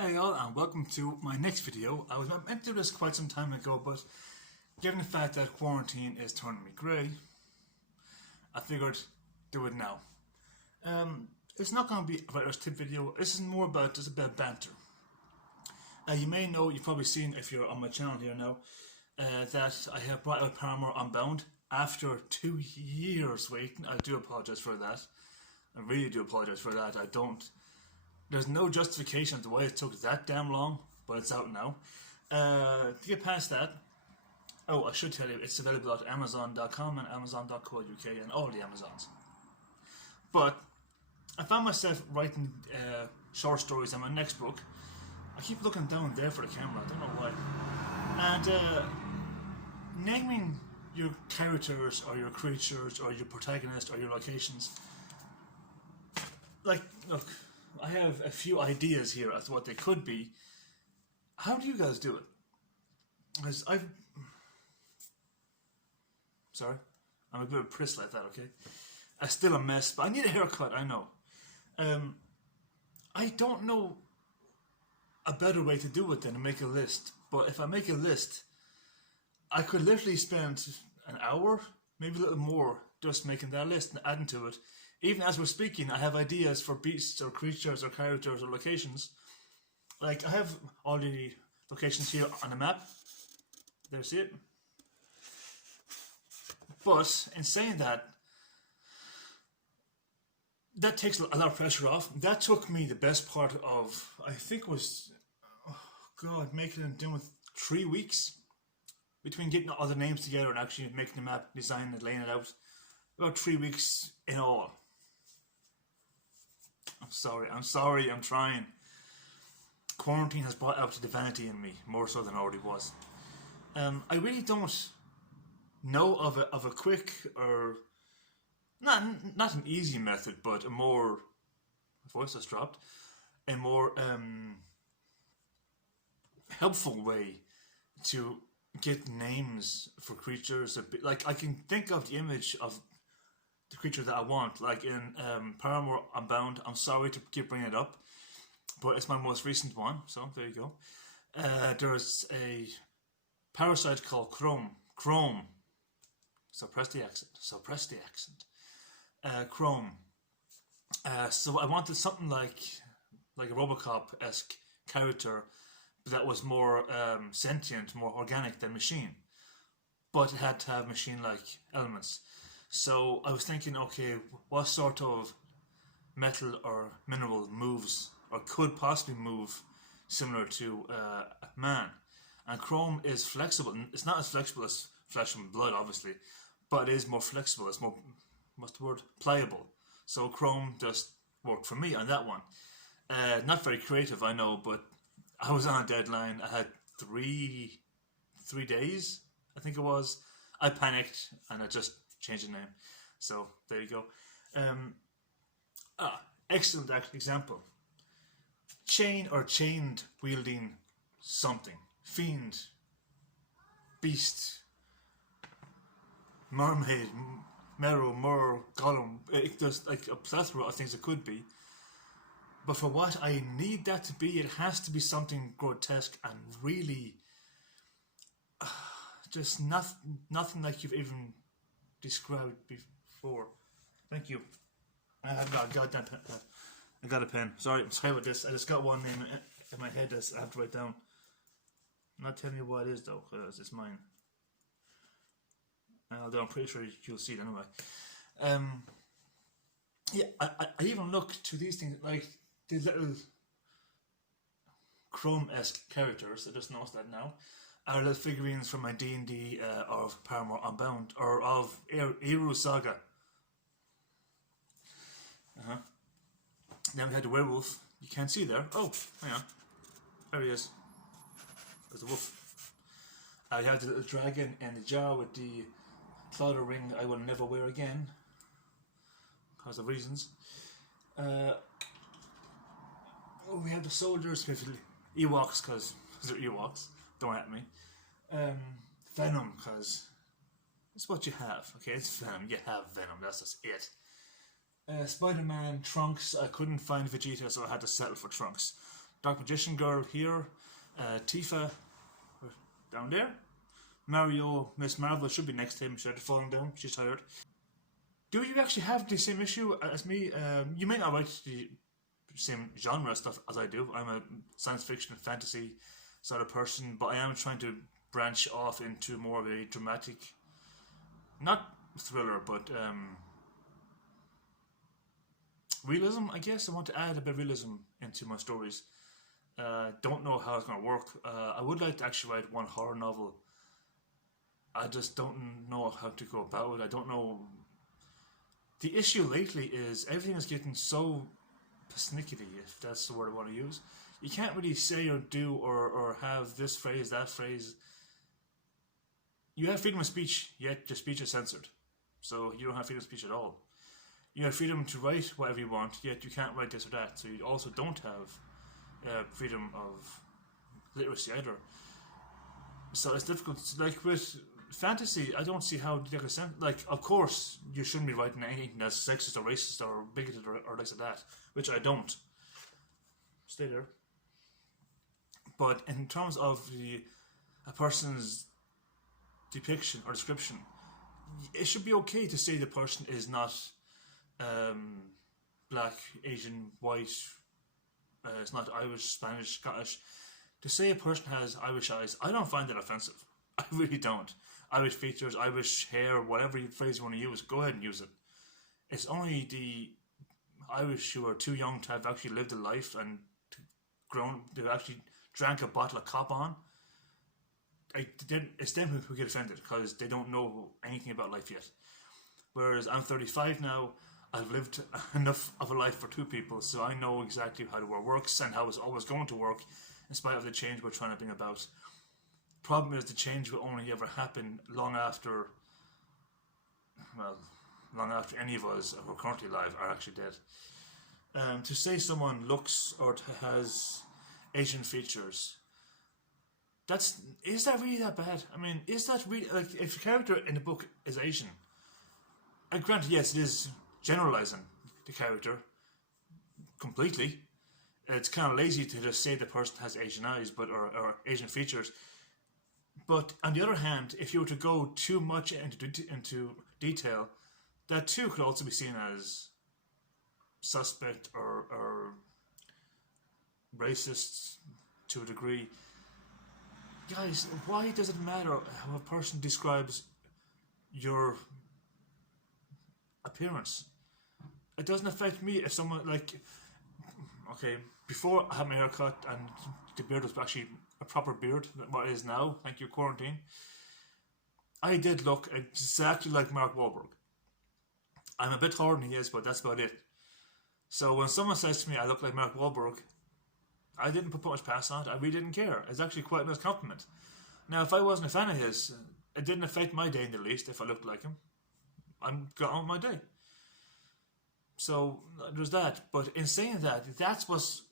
Hey all, and welcome to my next video. I was meant to do this quite some time ago, but given the fact that quarantine is turning me grey, I figured do it now. It's not going to be a writer's tip video. This is more about just a bit of banter. You may know, you've probably seen if you're on my channel here now, that I have brought out Paramore Unbound after 2 years waiting. I do apologise for that. I really do apologise for that. There's no justification to why it took that damn long, but it's out now. To get past that, I should tell you, it's available at Amazon.com and Amazon.co.uk and all the Amazons. But I found myself writing short stories in my next book. I keep looking down there for the camera, I don't know why. And naming your characters or your creatures or your protagonist or your locations. Like, look, I have a few ideas here as to what they could be. How do you guys do it? Because Sorry, I'm a bit of a priss like that, okay? I'm still a mess, but I need a haircut, I know. I don't know a better way to do it than to make a list. But if I make a list, I could literally spend an hour, maybe a little more, just making that list and adding to it. Even as we're speaking, I have ideas for beasts or creatures or characters or locations. Like, I have all the locations here on the map. There, see it? But, in saying that, that takes a lot of pressure off. That took me the best part of, I think it was, making and doing 3 weeks. Between getting all the names together and actually making the map, designing it, laying it out. About 3 weeks in all. I'm sorry, I'm trying. Quarantine has brought out the vanity in me, more so than it already was. I really don't know of a quick or not an easy method, but a more, my voice has dropped, a more helpful way to get names for creatures. Like, I can think of the image of the creature that I want, like in Paramore Unbound. I'm sorry to keep bringing it up, but it's my most recent one, so there you go. There's a parasite called Chrome. Suppress the accent. Chrome. So I wanted something like a Robocop-esque character that was more sentient, more organic than machine, but it had to have machine-like elements. So I was thinking, okay, what sort of metal or mineral moves or could possibly move similar to a man? And chrome is flexible. It's not as flexible as flesh and blood, obviously, but it is more flexible. It's more, what's the word? Pliable. So chrome just worked for me on that one. Not very creative, I know, but I was on a deadline. I had three days, I think it was. I panicked and I just changed the name. So there you go. Excellent example. Chain or chained wielding something. Fiend, beast, mermaid, merrow, mer, golem. There's like a plethora of things it could be. But for what I need that to be, it has to be something grotesque and really just nothing like you've even described before. Thank you. I got a pen. Sorry about this. I just got one name in my head that I have to write down. I'm not telling you what it is though, because it's mine. Although I'm pretty sure you'll see it anyway. I even look to these things like these little Chrome-esque characters. I just noticed that now. Are little figurines from my D&D of Paramore Unbound, or of Eru Saga. Then we had the werewolf. You can't see there. Oh, hang on. There he is. There's the wolf. I had the little dragon in the jar with the clother ring I will never wear again, because of reasons. We have the soldiers with Ewoks, because they're Ewoks. Don't at me. Venom, because it's what you have. Okay, it's Venom. You have Venom. That's just it. Spider-Man, Trunks. I couldn't find Vegeta, so I had to settle for Trunks. Dark Magician Girl here, Tifa down there, Mario, Miss Marvel should be next to him. She started falling down. She's tired. Do you actually have the same issue as me? You may not write the same genre stuff as I do. I'm a science fiction and fantasy sort of person, but I am trying to branch off into more of a dramatic, not thriller, but realism, I guess. I want to add a bit of realism into my stories. Don't know how it's going to work. I would like to actually write one horror novel. I just don't know how to go about it. I don't know. The issue lately is everything is getting so persnickety, if that's the word I want to use. You can't really say or do or have this phrase, that phrase. You have freedom of speech, yet your speech is censored. So you don't have freedom of speech at all. You have freedom to write whatever you want, yet you can't write this or that. So you also don't have freedom of literacy either. So it's difficult. Like with fantasy, I don't see how like, of course you shouldn't be writing anything that's sexist or racist or bigoted or this or that, which I don't. Stay there. But in terms of a person's depiction or description, it should be okay to say the person is not black, Asian, white, it's not Irish, Spanish, Scottish. To say a person has Irish eyes, I don't find that offensive. I really don't. Irish features, Irish hair, whatever phrase you want to use, go ahead and use it. It's only the Irish who are too young to have actually lived a life and to actually drank a bottle of cop on. It's them who get offended because they don't know anything about life yet. Whereas I'm 35 now, I've lived enough of a life for two people, so I know exactly how the world works and how it's always going to work, in spite of the change we're trying to bring about. Problem is, the change will only ever happen long after any of us who are currently alive are actually dead. To say someone looks or has Asian features, is that really that bad? I mean, is that really, like, if a character in the book is Asian, and granted, yes, it is generalizing the character completely. It's kind of lazy to just say the person has Asian eyes, or Asian features. But on the other hand, if you were to go too much into detail, that too could also be seen as suspect or racist to a degree. Guys, why does it matter how a person describes your appearance? It doesn't affect me if someone, like, okay, before I had my hair cut and the beard was actually a proper beard, what it is now, thank you, quarantine, I did look exactly like Mark Wahlberg. I'm a bit taller than he is, but that's about it. So when someone says to me I look like Mark Wahlberg, I didn't put much past on it. I really didn't care. It's actually quite a nice compliment. Now, if I wasn't a fan of his, it didn't affect my day in the least if I looked like him. I'm got on with my day. So there's that. But in saying that, that's what's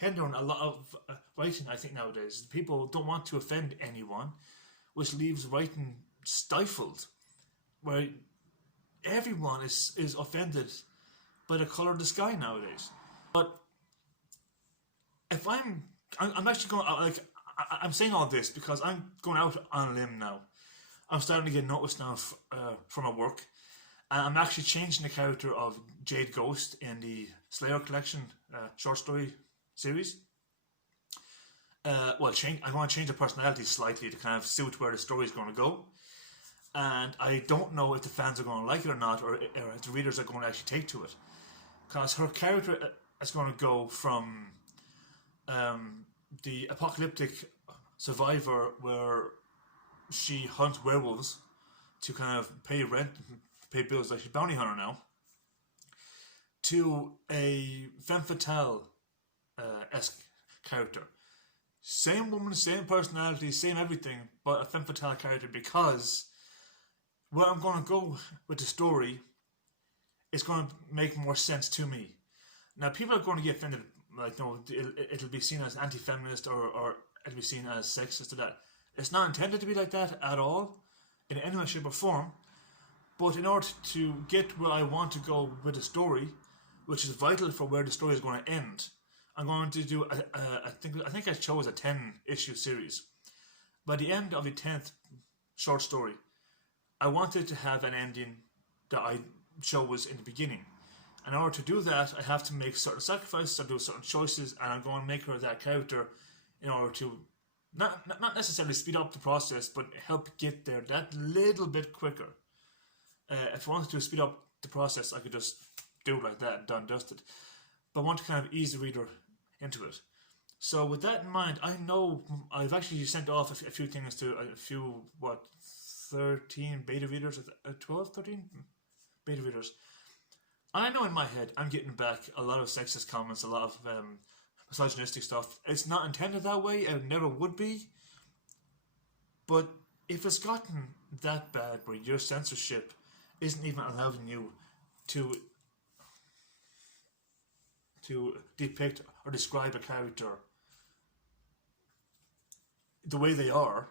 hindering a lot of writing, I think, nowadays. People don't want to offend anyone, which leaves writing stifled, where everyone is offended by the colour of the sky nowadays. But if I'm actually going, like, I'm saying all this because I'm going out on a limb now. I'm starting to get noticed now from my work. And I'm actually changing the character of Jade Ghost in the Slayer collection short story series. I want to change the personality slightly to kind of suit where the story is going to go. And I don't know if the fans are going to like it or not, or if the readers are going to actually take to it. Because her character is going to go from the apocalyptic survivor where she hunts werewolves to kind of pay rent, pay bills, like she's a bounty hunter now, to a femme fatale esque character. Same woman, same personality, same everything, but a femme fatale character, because where I'm going to go with the story is going to make more sense to me. Now, people are going to get offended, like, no, it'll be seen as anti-feminist or it'll be seen as sexist or that. It's not intended to be like that at all, in any way, shape or form. But in order to get where I want to go with the story, which is vital for where the story is going to end, I'm going to do. I think I chose a 10-issue series. By the end of the 10th short story, I wanted to have an ending that I chose in the beginning. In order to do that, I have to make certain sacrifices, I do certain choices, and I'm going to make her that character in order to not necessarily speed up the process, but help get there that little bit quicker. If I wanted to speed up the process, I could just do it like that and done dusted. But I want to kind of ease the reader into it. So with that in mind, I know I've actually sent off a few things to a few, 13 beta readers, 12, 13 beta readers. I know in my head I'm getting back a lot of sexist comments, a lot of misogynistic stuff. It's not intended that way, it never would be. But if it's gotten that bad where your censorship isn't even allowing you to depict or describe a character the way they are,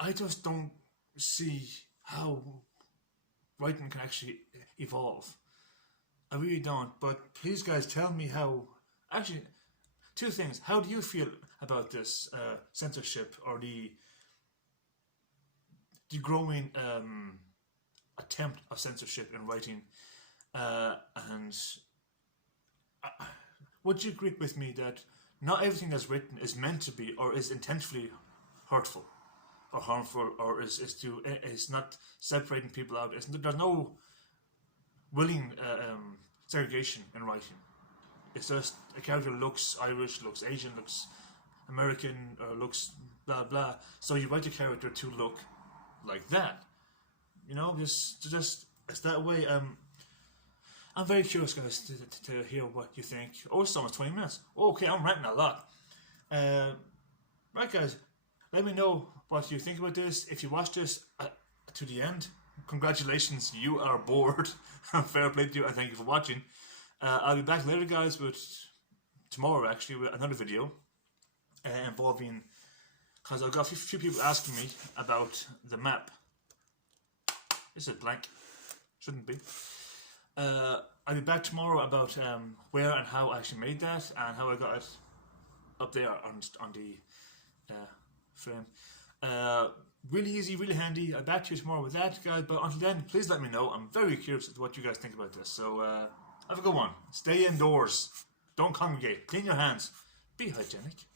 I just don't see how writing can actually evolve. I really don't. But please, guys, tell me how. Actually, two things. How do you feel about this censorship or the growing attempt of censorship in writing? And would you agree with me that not everything that's written is meant to be or is intentionally hurtful or harmful or is not separating people out? There's no willing segregation in writing. It's just a character looks Irish, looks Asian, looks American, looks blah blah. So you write a character to look like that. Just it's that way. I'm very curious, guys, to hear what you think. Oh, it's almost 20 minutes. Okay, I'm ranting a lot. Right, guys, let me know what you think about this. If you watch this to the end, congratulations, you are bored. Fair play to you, and thank you for watching. I'll be back later, guys, tomorrow, actually, with another video involving, because I've got a few people asking me about the map. Is it blank? Shouldn't be. I'll be back tomorrow about where and how I actually made that and how I got it up there on the frame. Really easy, really handy. I'll back to you tomorrow with that, guys. But until then, please let me know. I'm very curious as to what you guys think about this. So have a good one. Stay indoors. Don't congregate. Clean your hands. Be hygienic.